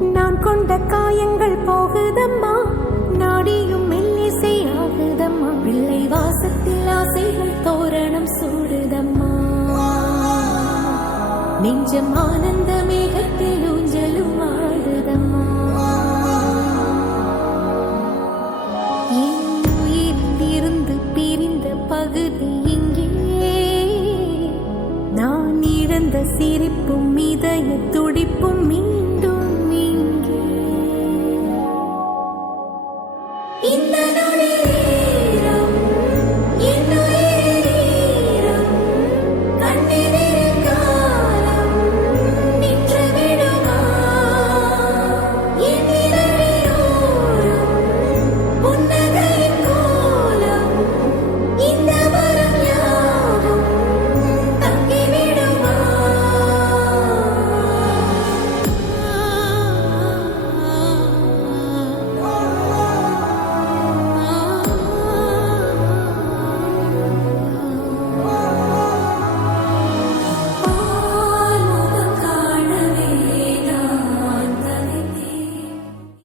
நான் கொண்ட காயங்கள் போகுதம்மா, நாடியும் மெல்லிசை ஆகுதம்மா, பிள்ளை வாசத்தில் ஆசைகள் தோரணம் சூடுதம்மா, நெஞ்சம் ஆனந்த மேகத்தில் ஊஞ்சலும் ஆடுதம்மா. என் உயிரிலிருந்து பிரிந்த பகுதி இங்கே, நான் இழந்த சிரிப்பும் இதய துடிப்பும்